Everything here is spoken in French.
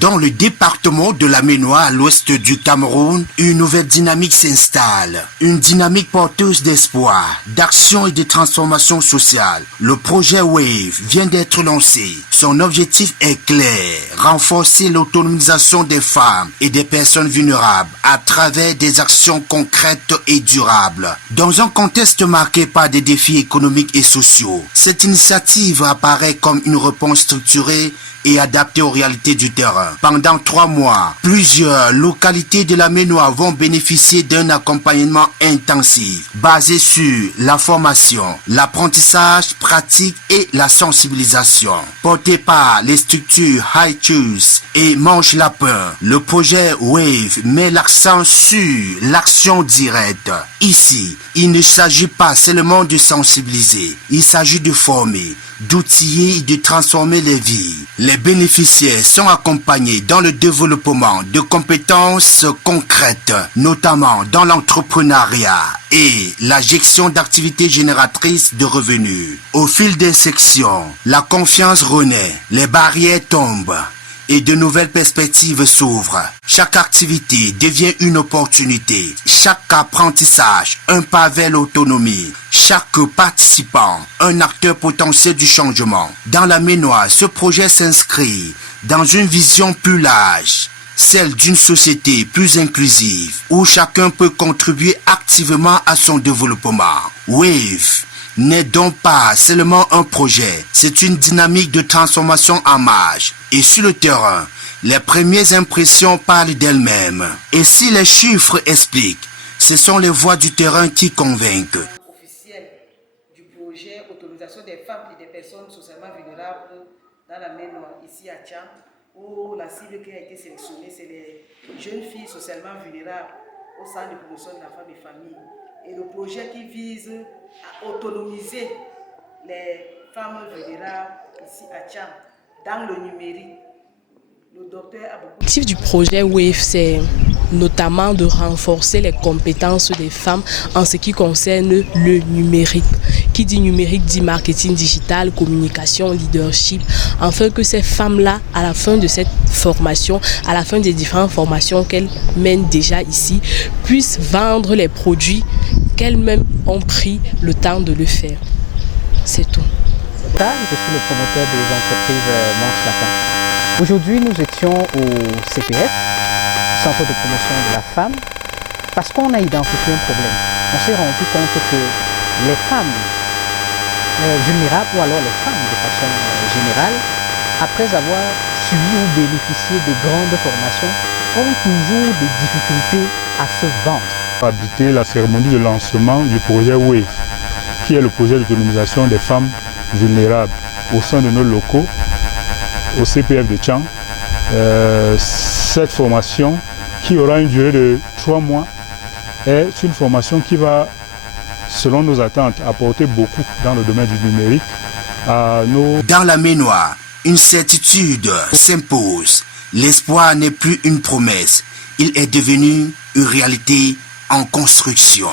Dans le département de la Ménois à l'ouest du Cameroun, une nouvelle dynamique s'installe. Une dynamique porteuse d'espoir, d'action et de transformation sociale. Le projet WAVE vient d'être lancé. Son objectif est clair, renforcer l'autonomisation des femmes et des personnes vulnérables à travers des actions concrètes et durables. Dans un contexte marqué par des défis économiques et sociaux, cette initiative apparaît comme une réponse structurée et adaptée aux réalités du terrain. Pendant 3 mois, plusieurs localités de la Ménois vont bénéficier d'un accompagnement intensif basé sur la formation, l'apprentissage pratique et la sensibilisation. Porté par les structures High Choose et Mange Lapin, le projet WAVE met l'accent sur l'action directe. Ici, il ne s'agit pas seulement de sensibiliser, il s'agit de former, d'outiller et de transformer les vies. Les bénéficiaires sont accompagnés dans le développement de compétences concrètes, notamment dans l'entrepreneuriat et la gestion d'activités génératrices de revenus. Au fil des sections, la confiance renaît, les barrières tombent et de nouvelles perspectives s'ouvrent. Chaque activité devient une opportunité. Chaque apprentissage, un pas vers l'autonomie. Chaque participant, un acteur potentiel du changement. Dans la Ménois, ce projet s'inscrit dans une vision plus large, celle d'une société plus inclusive, où chacun peut contribuer activement à son développement. WAVE n'est donc pas seulement un projet, c'est une dynamique de transformation en marche. Et sur le terrain, les premières impressions parlent d'elles-mêmes. Et si les chiffres expliquent, ce sont les voix du terrain qui convainquent. Officiel du projet autonomisation des femmes et des personnes socialement vulnérables dans la Ménois, ici à Tcham, où la cible qui a été sélectionnée, c'est les jeunes filles socialement vulnérables au centre de promotion de la femme et famille. Et le projet qui vise à autonomiser les femmes vulnérables ici à Tcham dans le numérique. Le docteur a beaucoup... L'objectif du projet WAVE, c'est notamment de renforcer les compétences des femmes en ce qui concerne le numérique. Qui dit numérique dit marketing digital, communication, leadership, afin que ces femmes-là, à la fin de cette formation, à la fin des différentes formations qu'elles mènent déjà ici, puissent vendre les produits qu'elles-mêmes ont pris le temps de le faire. C'est tout. Je suis le promoteur des entreprises Mange Lapin. Aujourd'hui, nous étions au CPF, Centre de promotion de la femme, parce qu'on a identifié un problème. On s'est rendu compte que les femmes vulnérables, ou alors les femmes de façon générale, après avoir suivi ou bénéficié de grandes formations, ont toujours des difficultés à se vendre. Habiter la cérémonie de lancement du projet WAVE, qui est le projet d'autonomisation des femmes vulnérables au sein de nos locaux au CPF de Tcham. Cette formation, qui aura une durée de 3 mois, est une formation qui va, selon nos attentes, apporter beaucoup dans le domaine du numérique à nos... Dans la Ménois, une certitude s'impose. L'espoir n'est plus une promesse, il est devenu une réalité en construction.